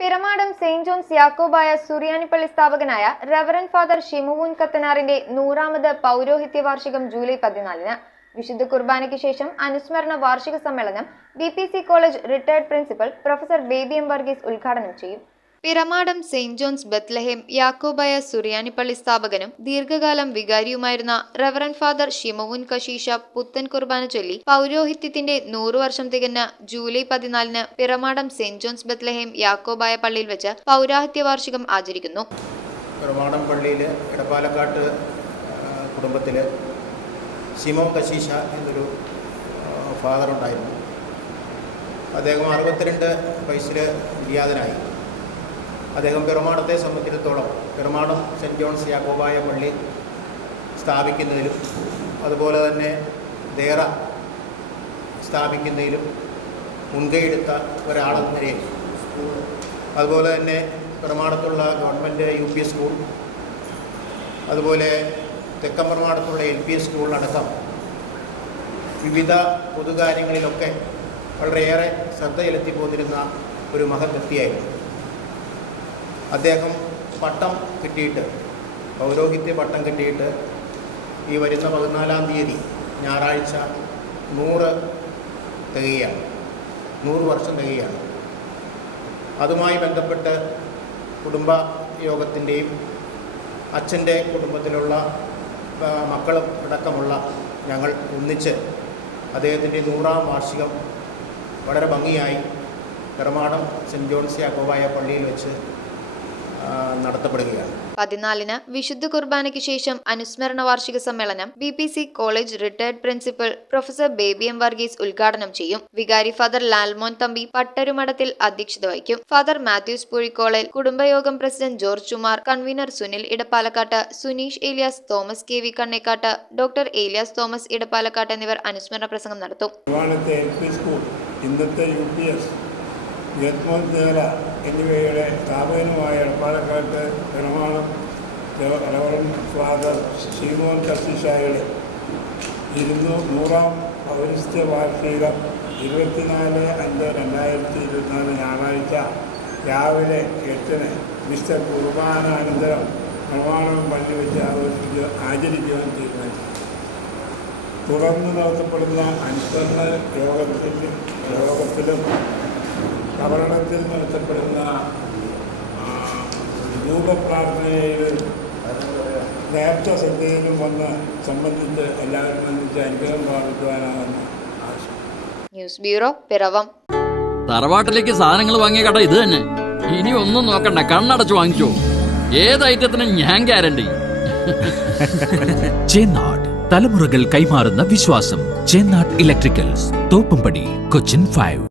Piramadom saint John's Yakobaya സുറിയാനിപ്പള്ളി സ്ഥാപകനായ reverend father ഷിമുവൂൻ കത്തനാറിന്റെ 100ാമത് പൗരോഹിത്യ വാർഷികം ജൂലൈ 14-ന്. വിശുദ്ധ കുർബാനയ്ക്ക് ശേഷം അനുസ്മരണ വാർഷിക സമ്മേളനം BPC college retired principal professor Baby M Varghese ഉദ്ഘാടനം ചെയ്യും. Piramadom saint John's Bethlehem Yakobaya സുറിയാനിപ്പള്ളി സ്ഥാപകനും ദീർഘകാലം വികാരിയുമായിരുന്ന റവറൻ ഫാദർ ഷിമുവൂൻ കശീശ പുത്തൻ കുർബാന ചൊല്ലി പൗരോഹിത്യത്തിന്റെ 100 വർഷം തികഞ്ഞ ജൂലൈ 14-ന് പിറമാടം സെയിന്റ് ജോൺസ് ബത്ലഹേം യാക്കോബായ പള്ളിയിൽ വെച്ച് പൗരോഹിത്യ വാർഷികം ആചരിക്കുന്നു. പിറമാടം പള്ളിയിൽ ഇടപ്പാലക്കാട്ട് കുടുംബത്തിൽ ഷിമോൻ കശീശ എന്നൊരു ഫാദർ ഉണ്ടായിരുന്നു. അദ്ദേഹം 62 വയസ്സിൽ നിര്യാതനായി. അദ്ദേഹം പിറമാടത്തെ സംബന്ധിച്ചിടത്തോളം പിറമാടം സെൻറ്റ് ജോൺസ് യാക്കോബായ പള്ളി സ്ഥാപിക്കുന്നതിലും അതുപോലെ തന്നെ ദേറ സ്ഥാപിക്കുന്നതിലും മുൻകൈയെടുത്ത ഒരാളെന്ന നിലയിൽ, അതുപോലെ തന്നെ പിറമാടത്തുള്ള ഗവൺമെൻറ് UP സ്കൂൾ, അതുപോലെ തെക്കൻ പിറമാടത്തുള്ള LP സ്കൂളിലടക്കം വിവിധ പൊതുകാര്യങ്ങളിലൊക്കെ വളരെയേറെ ശ്രദ്ധ ചെലുത്തി പോന്നിരുന്ന ഒരു മഹത് വ്യക്തിയായിരുന്നു. അദ്ദേഹം പട്ടം കിട്ടിയിട്ട്, പൗരോഹിത്യ പട്ടം കിട്ടിയിട്ട് ഈ വരുന്ന 14-ാം തീയതി ഞായറാഴ്ച 100 തികയാണ്, 100 വർഷം തികയാണ്. അതുമായി ബന്ധപ്പെട്ട് കുടുംബ യോഗത്തിൻ്റെയും അച്ഛൻ്റെ കുടുംബത്തിലുള്ള മക്കളും അടക്കമുള്ള ഞങ്ങൾ ഒന്നിച്ച് അദ്ദേഹത്തിൻ്റെ 100ാം വാർഷികം വളരെ ഭംഗിയായി പിറമാടം സെൻറ്റ് ജോൺസ് യാക്കോബായ പള്ളിയിൽ വെച്ച് നടത്തപ്പെടുകയാണ്. 14-ന് വിശുദ്ധ കുർബാനയ്ക്ക് ശേഷം അനുസ്മരണ വാർഷിക സമ്മേളനം BPC college retired principal professor Baby M Varghese ഉദ്ഘാടനം ചെയ്യും. വികാരി ഫാദർ ലാൽമോൻ തമ്പി പട്ടരുമഠത്തിൽ അധ്യക്ഷത വഹിക്കും. ഫാദർ മാത്യൂസ് പുഴിക്കോളൽ, കുടുംബയോഗം president George Chumar, convener Sunil Edappalakkatt, Suneesh Elias, Thomas KV Kannekkatt, doctor Elias Thomas Edappalakkatt എന്നിവർ അനുസ്മരണ പ്രസംഗം നടത്തും. ഇന്നത്തെ UPS ദേറ എന്നിവയുടെ സ്ഥാപകനുമായ എടപ്പാലക്കാട്ട് പിറമാടം റവറൻ ഫാദർ ഷിമോൻ കശീശയുടെ 100ാം പൗരസ്ത്യ വാർഷികം 24/5/2024 ഞായറാഴ്ച രാവിലെ 8-ന് മിസ്റ്റർ കുർബാനാനന്തരം പിറമാടം പള്ളി വെച്ച് ആചരിക്കുവാൻ തീരുമാനിച്ചു. തുടർന്ന് നടത്തപ്പെടുന്ന അനുസ്മരണ യോഗത്തിലും കബറടത്തിൽ നടത്തപ്പെടുന്ന ധൂപപ്രാർത്ഥനയിലും നേർച്ച സദ്യയിലും വന്ന് സംബന്ധിച്ച് എല്ലാവരും വന്നിച്ച് അനുഗ്രഹം പ്രാപിക്കുവാനാണെന്ന് ആശയം. News bureau, Piravom. തറവാട്ടിലേക്ക് സാധനങ്ങൾ വാങ്ങിയ കട ഇത് തന്നെ. ഇനി ഒന്നും നോക്കണ്ട, കണ്ണടച്ച് വാങ്ങിച്ചോ. ഏത് ഐറ്റത്തിനും ഞാൻ ഗ്യാരണ്ടി. ചേന്നാട്, തലമുറകൾ കൈമാറുന്ന വിശ്വാസം. ചേന്നാട് ഇലക്ട്രിക്കൽസ്, തോപ്പുംപടി, കൊച്ചിൻ 5.